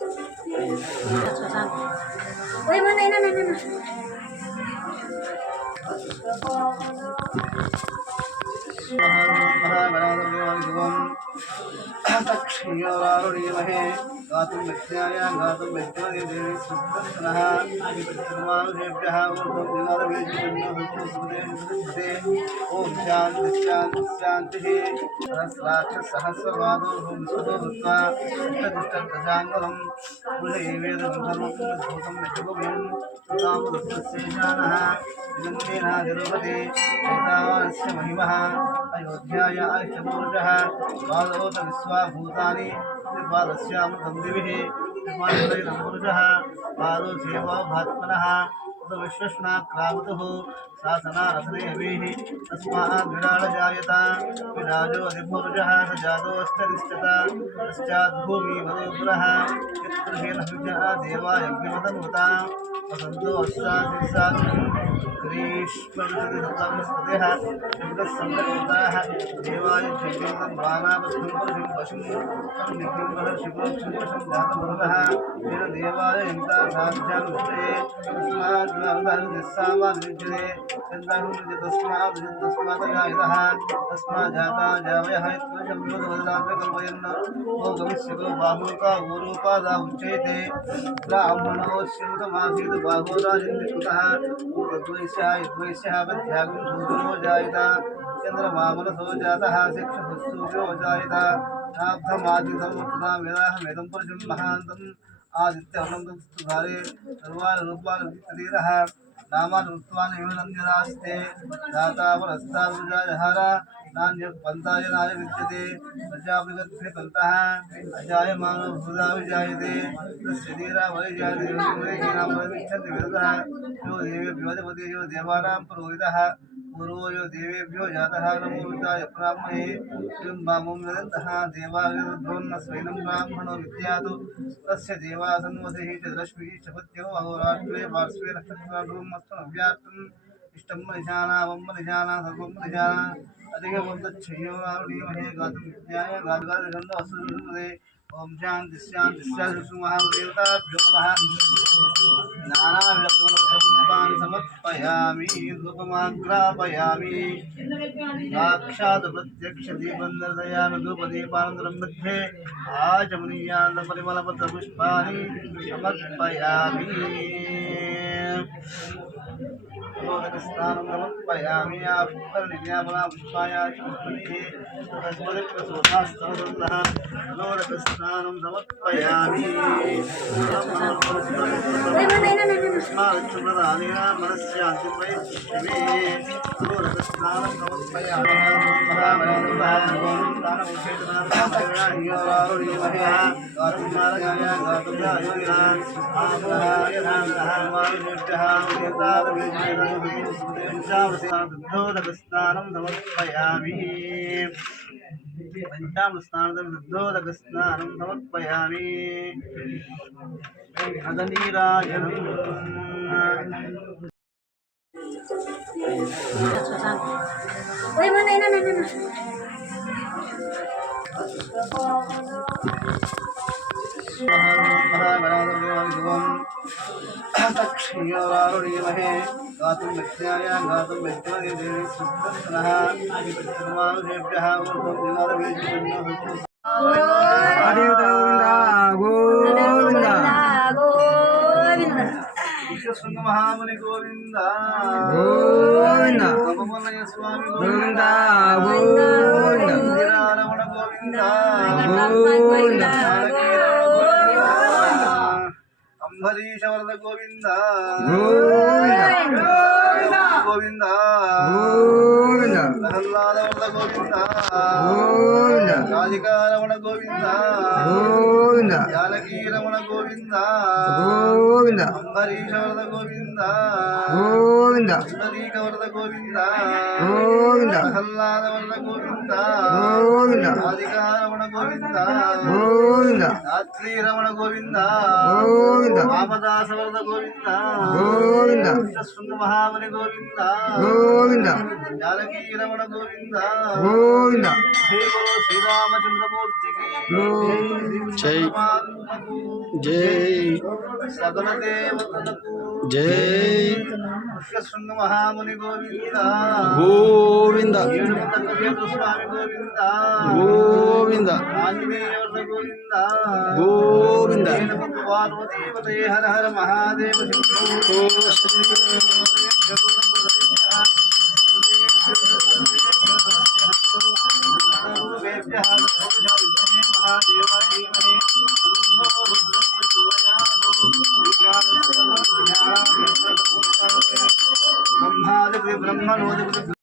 Uy, mana na. तक्षीयवारुणीमहे गातुं विद्याय गातुं विद्महे देवी सुदर्शनः निर्मानुषेभ्यः ऊर्ध्वं दिवालवेजन्ते ॐ शान्ति शान्ति शान्तिः सहस्राक्षसहस्रपादो भूमिसुतो भूत्वा अष्टदिष्टदशाङ्गलं पुनरेवेदभूतं विष्णुभूमिं सुतामुदस्तस्येशानः निगन्धेनाधिरोहते एतावानस्य महिमः अयोध्याय आयुष्यपूरुषः बालोत विश्वाभूतानि त्रिपादस्यामृतं दिविः त्रिपादोदयं पुरुषः बालो सेवा भात्मनः विश्वस्नाक्रामतुः शासनारसनेभिः तस्मात् विराड जायत विराजो अधिपुरुषः स जातोऽष्टरिष्टत पश्चाद्भूमिवरोपुरः यत्पुरुषेण देवायज्ञमतन्वता वसन्तो अष्टादशात् ग्रीष्मऋतुः संगताः देवाय जयन्तं बाणावस्तं पुरुषं पशुं तं निखिलं शिवं जातमरुदः तेन देवाय यन्ता साध्यां विषये तस्मात् तस्मात् जाता जावयः कल्पयन् ओ गमिष्यतो बाहुका ऊरूपादा उच्यते ब्राह्मणोऽस्यमासीत् बाहुराजिन्द्रकृतः द्वैष्यः वध्यागुं सूर्यो जायत चन्द्रमामनसो जातः शिक्षुसूर्यो जायत नाब्धमादिसर्वोत्तदा वेदाहमेदं पुरुषं महान्तम् आदित्यवनं धारे सर्वान् रूपान् वित्तधीरः नामानुत्वान् विवरन्यदास्ते दातावरस्तावृजाजहार नान्यपन्थाय नाय विद्यते प्रजापतिगद्भिकल्पः अजायमानो भूता विजायते तस्य धीरा वैजायते योगिनामविच्छन्ति विरतः यो देवेभ्यो अधिपति यो देवानां पुरोहितः गुरो यो देवेभ्यो जातः नमो विद्याय ब्राह्मणे किं वामुं वदन्तः देवाभिर्ब्रोन्न स्वैनं ब्राह्मणो विद्यातु तस्य देवासन्वसिः च रश्मिः च पत्यो अहोरात्रे पार्श्वे नक्षत्राणुमस्तनव्याप्तम् इष्टं मनिषाना वं मनिषाना सर्वं मनिषाना अधिकवन्तच्छय्योरारुणीमहे गातुं विद्याय गादगादगन्ध असुरदे ओम शांति शांति महादेवताभ्यो नमः नानाविधपुष्पाणि समर्पयामि धूपमाग्रापयामि साक्षात् प्रत्यक्षदीपं दर्शयामि धूपदीपानन्तरं मध्ये आचमनीयान्तपरिमलपत्रपुष्पाणि समर्पयामि स्नानं समर्पयामि पुष्पायाः स्नानं समर्पयामि स्मारक्षप्रदानेन मनस्यान्तिप्रयच्छिवे स्नानं समर्पयामि स्नानं समर्पयामि पंचामृतस्नानं समर्पयामि अदनीराजनम् तक्षीयवारुणीमहे गातुं विद्याय गातुं विद्महे देवी सुदर्शनः निर्मानुषेभ्यः ऊर्ध्वं दिवालवेजन्ते विश्वशृंग महामुनि गोविंद गोविंद कमलय स्वामी गोविंद गोविंद रमण गोविंद गोविंद अंबरीश वरद गोविंद गोविंद गोविंद प्रहलाद वरद गोविंद गोविंद राधिका रमण गोविंद गोविंद जानकी रमण गोविंद गोविंद अंबरीश वरद गोविंद गोविंद पुंडरीक वरद गोविंद गोविंद प्रहलाद वरद गोविंद गोविंद राधिका रमण गोविंद गोविंद रात्रि रमण गोविंद गोविंद रामदास वरद गोविंद गोविंद विश्वशृंग महामुनि गोविंद गोविंद जानकी रमण गोविंद गोविंद हे बोलो श्री रामचंद्र मूर्ति की जय। జై సకల దేవతలకు జై పుష్పశృంగ మహాముని గోవింద గోవింద ఏడుకొండలవేపు స్వామి గోవింద గోవింద ఆంజనేయ గోవింద గోవింద పార్వతీపతయే హర హర మహాదేవ శంభో ఓ శంకర.